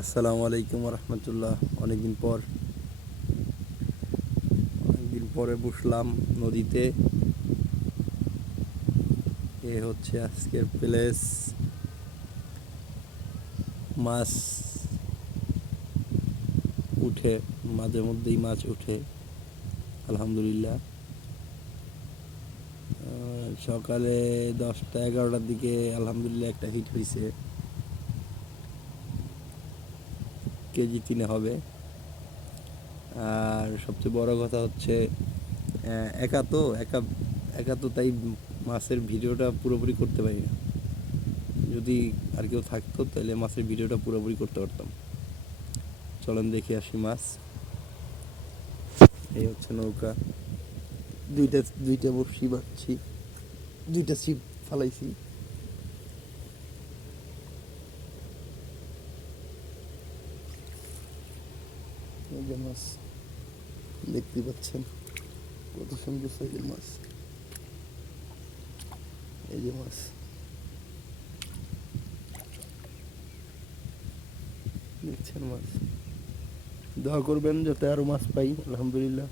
আসসালামু আলাইকুম রহমতুল্লাহ। অনেকদিন পরে বসলাম নদীতে। এ হচ্ছে আজকের প্লেস। মাছ উঠে, মাঝে মধ্যেই মাছ উঠে, আলহামদুলিল্লাহ। সকালে 10টা 11টার দিকে আলহামদুলিল্লাহ একটা হিট হয়েছে, কেজি 3 হবে। আর সবচেয়ে বড় কথা হচ্ছে একা তো একা একা তো তাই মাছের ভিডিওটা পুরোপুরি করতে পারি না। যদি আর কেউ থাকতো তাহলে মাছের ভিডিওটা পুরোপুরি করতে পারতাম। চলেন দেখে আসি মাছ। এই হচ্ছে নৌকা, দুইটা দুইটা বড়শি বাঁধছি, দুইটা ছিপ ফালাইছি। এই যে মাছ দেখতে পাচ্ছেন, কত সুন্দর সাইজের মাছ। এই যে মাছ দেখছেন, মাছ। দোয়া করবেন যাতে আরো মাছ পাই, আলহামদুলিল্লাহ।